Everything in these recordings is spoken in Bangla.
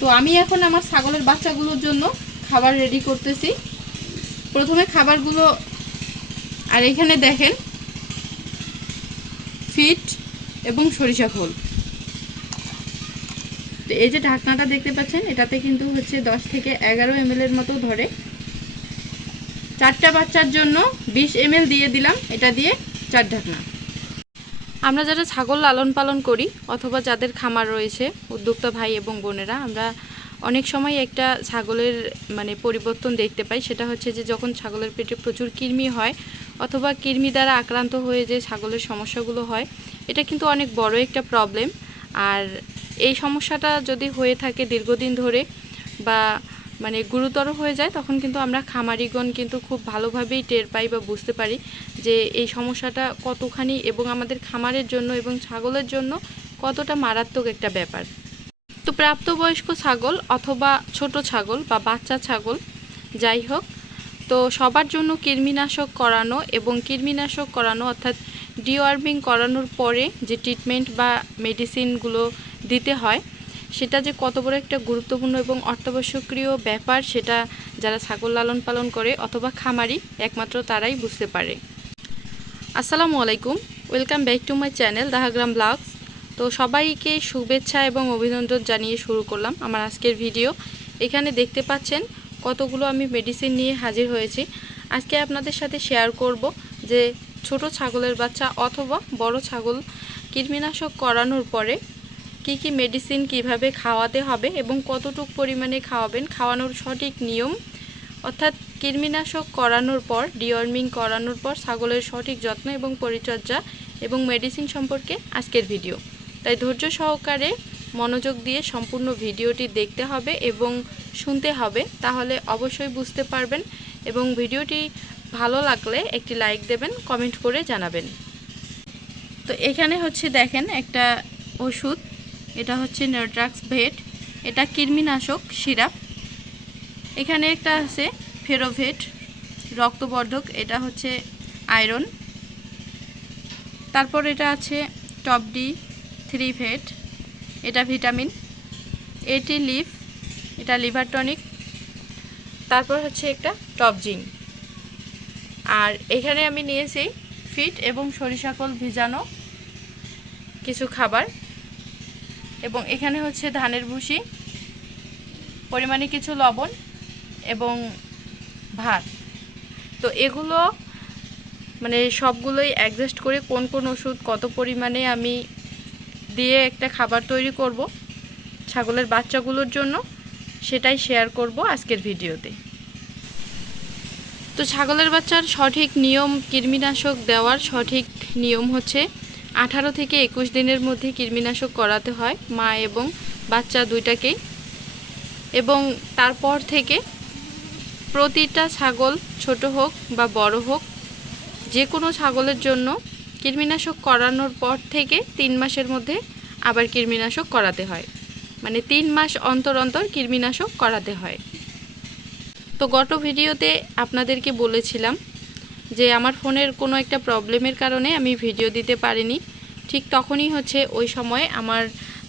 তো আমি এখন আমার ছাগলের বাচ্চাগুলোর জন্য খাবার রেডি করতেছি। প্রথমে খাবারগুলো, আর এখানে দেখেন, ফিট এবং সরিষা খোল। তো এই যে ঢাকনাটা দেখতে পাচ্ছেন, এটাতে কিন্তু হচ্ছে দশ থেকে এগারো এম এর মতো ধরে। চারটা বাচ্চার জন্য বিশ এম দিয়ে দিলাম, এটা দিয়ে চার ঢাকনা। আমরা যারা ছাগল লালন পালন করি অথবা যাদের খামার রয়েছে, উদ্যোক্তা ভাই এবং বোনেরা, আমরা অনেক সময় একটা ছাগলের মানে পরিবর্তন দেখতে পাই। সেটা হচ্ছে যে যখন ছাগলের পেটে প্রচুর কৃমি হয় অথবা কৃমি দ্বারা আক্রান্ত হয়ে যে ছাগলের সমস্যাগুলো হয়, এটা কিন্তু অনেক বড় একটা প্রবলেম আর এই সমস্যাটা যদি হয়ে থাকে দীর্ঘদিন ধরে বা মানে গুরুতর হয়ে যায়, তখন কিন্তু আমরা খামারিগণ কিন্তু খুব ভালোভাবেই টের পাই বা বুঝতে পারি যে এই সমস্যাটা কতখানি এবং আমাদের খামারের জন্য এবং ছাগলের জন্য কতটা মারাত্মক একটা ব্যাপার। তো প্রাপ্তবয়স্ক ছাগল অথবা ছোট ছাগল বা বাচ্চা ছাগল, যাই হোক, তো সবার জন্য কৃমিনাশক করানো এবং কৃমিনাশক করানো অর্থাৎ ডিওয়ার্মিং করানোর পরে যে ট্রিটমেন্ট বা মেডিসিনগুলো দিতে হয়, সেটা যে কত বড় একটা গুরুত্বপূর্ণ এবং অত্যাবশ্যকীয় ব্যাপার সেটা যারা ছাগল লালন পালন করে অথবা খামারি, একমাত্র তারাই বুঝতে পারে। আসসালামু আলাইকুম। Welcome back to my channel Dahagram vlogs তো সবাইকে শুভেচ্ছা এবং অভিনন্দন জানিয়ে শুরু করলাম আমার আজকের ভিডিও এখানে দেখতে পাচ্ছেন কতগুলো আমি মেডিসিন নিয়ে হাজির হয়েছি। আজকে আপনাদের সাথে শেয়ার করব যে ছোট ছাগলের বাচ্চা অথবা বড় ছাগল কৃমিনাশক করানোর পরে কি কি মেডিসিন কীভাবে খাওয়াতে হবে এবং কতটুক পরিমাণে খাওয়াবেন, খাওয়ানোর সঠিক নিয়ম অর্থাৎ কৃমিনাশক করানোর পর, ডিওয়ার্মিং করানোর পর ছাগলের সঠিক যত্ন এবং পরিচর্যা এবং মেডিসিন সম্পর্কে আজকের ভিডিও। তাই ধৈর্য সহকারে মনোযোগ দিয়ে সম্পূর্ণ ভিডিওটি দেখতে হবে এবং শুনতে হবে, তাহলে অবশ্যই বুঝতে পারবেন এবং ভিডিওটি ভালো লাগলে একটি লাইক দেবেন, কমেন্ট করে জানাবেন। তো এখানে হচ্ছে দেখেন একটা ওষুধ, এটা হচ্ছে নেওট্রাক্স ভেট, এটা কৃমিনাশক সিরাপ। এখানে একটা আছে ফেরোভেট, রক্তবর্ধক, এটা হচ্ছে আয়রন। তারপর এটা আছে টপ ডি থ্রি ভেট এটা ভিটামিন, এটি লিভ এটা লিভার টনিক। তারপর হচ্ছে একটা টপ আর এখানে আমি নিয়েছি ফিট এবং সরিষাকল ভিজানো কিছু খাবার। এবং এখানে হচ্ছে ধানের ভুসি, পরিমাণে কিছু লবণ এবং ভাত। তো এগুলো মানে সবগুলোই অ্যাডজাস্ট করে কোন কোন ওষুধ কত পরিমাণে আমি দিয়ে একটা খাবার তৈরি করব, ছাগলের বাচ্চাগুলোর জন্য সেটাই শেয়ার করব আজকের ভিডিওতে। তো ছাগলের বাচ্চার সঠিক নিয়ম কৃমিনাশক দেওয়ার সঠিক নিয়ম হচ্ছে আঠারো থেকে একুশ দিনের মধ্যে কৃমিনাশক করাতে হয়, মা এবং বাচ্চা দুইটাকেই। এবং তারপর থেকে প্রতিটা ছাগল ছোট হোক বা বড় হোক যে কোনো ছাগলের জন্য কৃমিনাশক করানোর পর থেকে তিন মাসের মধ্যে আবার কৃমিনাশক করাতে হয়। মানে তিন মাস অন্তর অন্তর কৃমিনাশক করাতে হয়। তো গত ভিডিওতে আপনাদেরকে বলেছিলাম যে আমার ফোনের কোনো একটা প্রবলেমের কারণে আমি ভিডিও দিতে পারিনি। ঠিক তখনই হচ্ছে ওই সময়ে আমার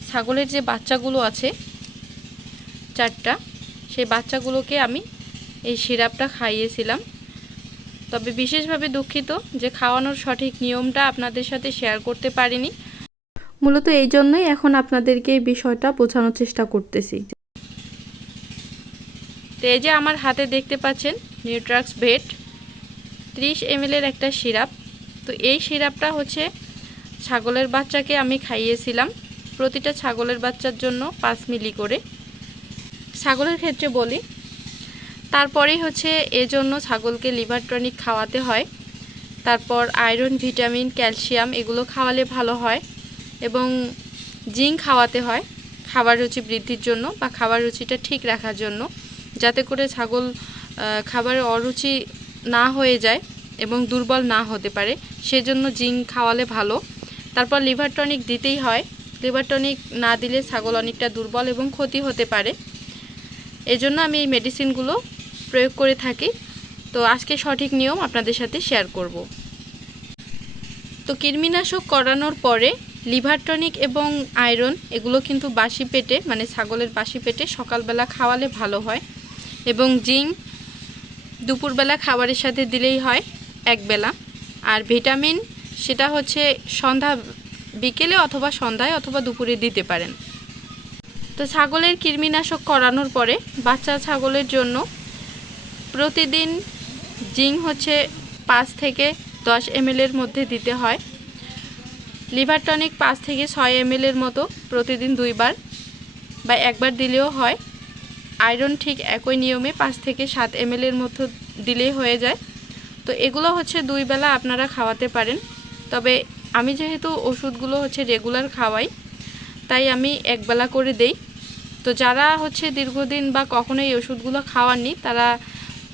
ছাগলের যে বাচ্চাগুলো আছে, চারটা, সেই বাচ্চাগুলোকে আমি এই সিরাপটা খাইয়েছিলাম। তবে বিশেষভাবে দুঃখিত যে খাওয়ানোর সঠিক নিয়মটা আপনাদের সাথে শেয়ার করতে পারিনি। মূলত এই জন্যই এখন আপনাদেরকে এই বিষয়টা বোঝানোর চেষ্টা করতেছি। তো এই যে আমার হাতে দেখতে পাচ্ছেন নিউট্রাক্স ভেট ত্রিশ এমএলের একটা সিরাপ। তো এই সিরাপটা হচ্ছে ছাগলের বাচ্চাকে আমি খাইয়েছিলাম। প্রতিটা ছাগলের বাচ্চার জন্য পাঁচ মিলি করে। ছাগলের ক্ষেত্রে বলি তারপরেই হচ্ছে এজন্য ছাগলকে লিভার টনিক খাওয়াতে হয়। তারপর আয়রন, ভিটামিন, ক্যালসিয়াম এগুলো খাওয়ালে ভালো হয় এবং জিঙ্ক খাওয়াতে হয় খাবার রুচি বৃদ্ধির জন্য বা খাবার রুচিটা ঠিক রাখার জন্য যাতে করে ছাগল খাবারের অরুচি না হয়ে যায় এবং দুর্বল না হতে পারে। সেজন্য জিঙ্ক খাওয়ালে ভালো। তারপর লিভার টনিক দিতেই হয়। লিভার টনিক না দিলে ছাগল অনেকটা দুর্বল এবং ক্ষতি হতে পারে। এজন্য আমি এই মেডিসিনগুলো প্রয়োগ করে থাকি। তো আজকে সঠিক নিয়ম আপনাদের সাথে শেয়ার করব। তো কৃমিনাশক করানোর পরে লিভার টনিক এবং আয়রন এগুলো কিন্তু বাসি পেটে মানে ছাগলের বাসি পেটে সকালবেলা খাওয়ালে ভালো হয় এবং জিঙ্ক দুপুরবেলা খাবারের সাথে দিলেই হয় একবেলা। আর ভিটামিন সেটা হচ্ছে সন্ধ্যা বিকেলে অথবা সন্ধ্যায় অথবা দুপুরে দিতে পারেন। তো ছাগলের কৃমিনাশক করানোর পরে বাচ্চা ছাগলের জন্য প্রতিদিন জিঙ্ক হচ্ছে পাঁচ থেকে দশ এমএলের মধ্যে দিতে হয়। লিভার টনিক পাঁচ থেকে ছয় এমএলের মতো প্রতিদিন দুইবার বা একবার দিলেও হয়। আয়রন ঠিক একই নিয়মে পাঁচ থেকে সাত এমএলের মতো দিলেই হয়ে যায়। তো এগুলো হচ্ছে দুই বেলা আপনারা খাওয়াতে পারেন। তবে আমি যেহেতু ওষুধগুলো হচ্ছে রেগুলার খাওয়াই, তাই আমি একবেলা করে দেই। তো যারা হচ্ছে দীর্ঘদিন বা কখনো এই ওষুধগুলো খাওয়াননি, তারা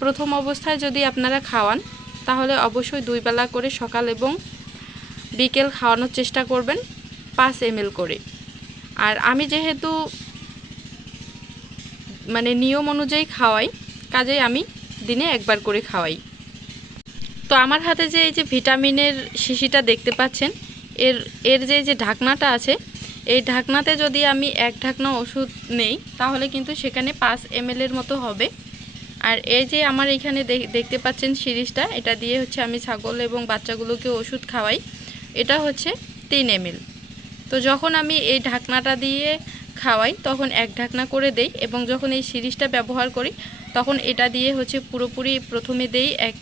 প্রথম অবস্থায় যদি আপনারা খাওয়ান, তাহলে অবশ্যই দুই বেলা করে সকাল এবং বিকেল খাওয়ানোর চেষ্টা করবেন পাঁচ এমএল করে। আর আমি যেহেতু মানে নিয়ম অনুযায়ী খাওয়াই, কাজেই আমি দিনে একবার করে খাওয়াই। তো আমার হাতে যে এই যে ভিটামিনের শিশিটা দেখতে পাচ্ছেন, এর এর যে যে ঢাকনাটা আছে, এই ঢাকনাতে যদি আমি এক ঢাকনা ওষুধ নেই, তাহলে কিন্তু সেখানে পাঁচ এমএলের মতো হবে। আর এই যে আমার এখানে দেখতে পাচ্ছেন সিরিজটা, এটা দিয়ে হচ্ছে আমি ছাগল এবং বাচ্চাগুলোকে ওষুধ খাওয়াই। এটা হচ্ছে তিন এমএল। তো যখন আমি এই ঢাকনাটা দিয়ে খাওয়াই, তখন এক ঢাকনা করে দেই এবং যখন এই সিরিজটা ব্যবহার করি, তখন এটা দিয়ে হচ্ছে পুরোপুরি প্রথমে দেই এক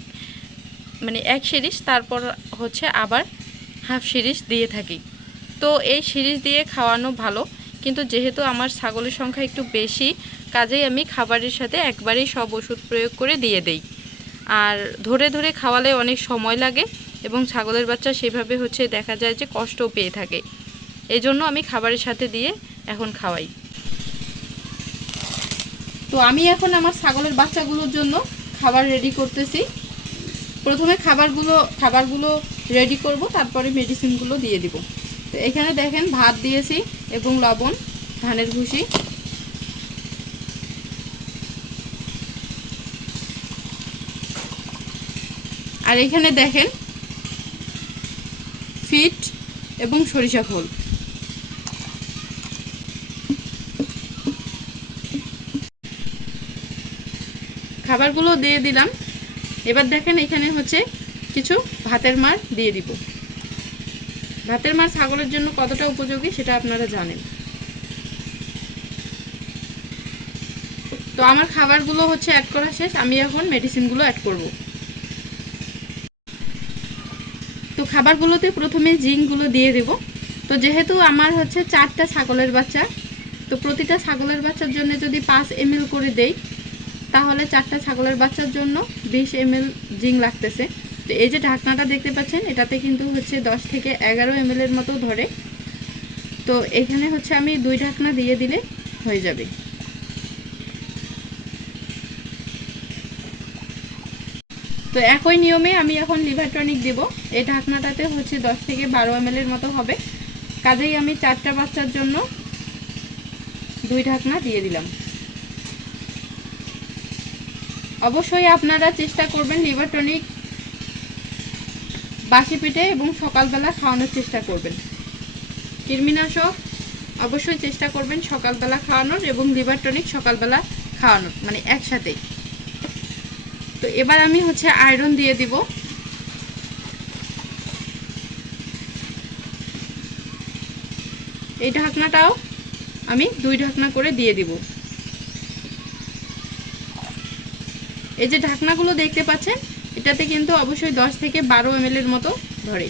মানে এক সিরিজ, তারপর হচ্ছে আবার হাফ সিরিজ দিয়ে থাকি। তো এই সিরিজ দিয়ে খাওয়ানো ভালো, কিন্তু যেহেতু আমার ছাগলের সংখ্যা একটু বেশি কাজেই আমি খাবারের সাথে একবারেই সব ওষুধ প্রয়োগ করে দিয়ে দেই। আর ধরে ধরে খাওয়ালে অনেক সময় লাগে এবং ছাগলের বাচ্চা সেভাবে হচ্ছে দেখা যায় যে কষ্টও পেয়ে থাকে। এই জন্য আমি খাবারের সাথে দিয়ে এখন খাওয়াই। তো আমি এখন আমার ছাগলের বাচ্চাগুলোর জন্য খাবার রেডি করতেছি। প্রথমে খাবারগুলো খাবারগুলো রেডি করব, তারপরে মেডিসিনগুলো দিয়ে দিব। তো এখানে দেখেন ভাত দিয়েছি এবং লবণ, ধানের ভুসি আর এখানে দেখেন, ফিট এবং সরিষা খোল। খাবারগুলো দিয়ে দিলাম। এবার দেখেন এখানে হচ্ছে কিছু ভাতের মার দিয়ে দিব। ভাতের মার ছাগলের জন্য কতটা উপযোগী সেটা আপনারা জানেন। তো আমার খাবারগুলো হচ্ছে অ্যাড করা শেষ। আমি এখন মেডিসিনগুলো অ্যাড করব তো খাবারগুলোতে প্রথমে জিঙ্কগুলো দিয়ে দেব। তো যেহেতু আমার হচ্ছে চারটা ছাগলের বাচ্চা, তো প্রতিটা ছাগলের বাচ্চার জন্য যদি পাঁচ এম করে দেই, তাহলে চারটা ছাগলের বাচ্চার জন্য বিশ এম এল জিঙ্ক লাগতেছে। তো এই যে ঢাকনাটা দেখতে পাচ্ছেন, এটাতে কিন্তু হচ্ছে দশ থেকে এগারো এম এর মতো ধরে। তো এখানে হচ্ছে আমি দুই ঢাকনা দিয়ে দিলে হয়ে যাবে। তো একই নিয়মে আমি এখন লিভার টনিক দেব। এই ঢাকনাটাতে হচ্ছে দশ থেকে বারো এম এর মতো হবে। কাজেই আমি চারটা বাচ্চার জন্য দুই ঢাকনা দিয়ে দিলাম। অবশ্যই আপনারা চেষ্টা করবেন লিভার টনিক বাসি পিঠে এবং সকালবেলা খাওয়ানোর চেষ্টা করবেন। কৃমিনাশক অবশ্যই চেষ্টা করবেন সকালবেলা খাওয়ানোর এবং লিভার টনিক সকালবেলা খাওয়ানোর মানে একসাথে। তো এবার আমি হচ্ছে আয়রন দিয়ে দিব। এই ঢাকনাটাও আমি দুই ঢাকনা করে দিয়ে দিব। এই যে ঢাকনাগুলো দেখতে পাচ্ছেন, এটাতে কিন্তু অবশ্যই দশ থেকে বারো এম এর মতো ধরে।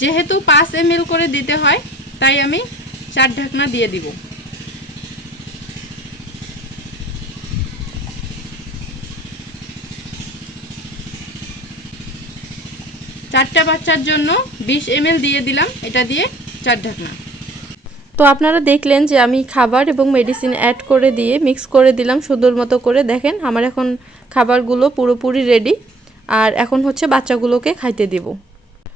যেহেতু পাঁচ এম করে দিতে হয়, তাই আমি চার ঢাকনা দিয়ে দিব। চারটা বাচ্চার জন্য বিশ এম দিয়ে দিলাম, এটা দিয়ে চার ঢাকনা। তো আপনারা দেখলেন যে আমি খাবার এবং মেডিসিন অ্যাড করে দিয়ে মিক্স করে দিলাম সুন্দর মতো করে। দেখেন, আমার এখন খাবারগুলো পুরোপুরি রেডি আর এখন হচ্ছে বাচ্চাগুলোকে খাইতে দিব।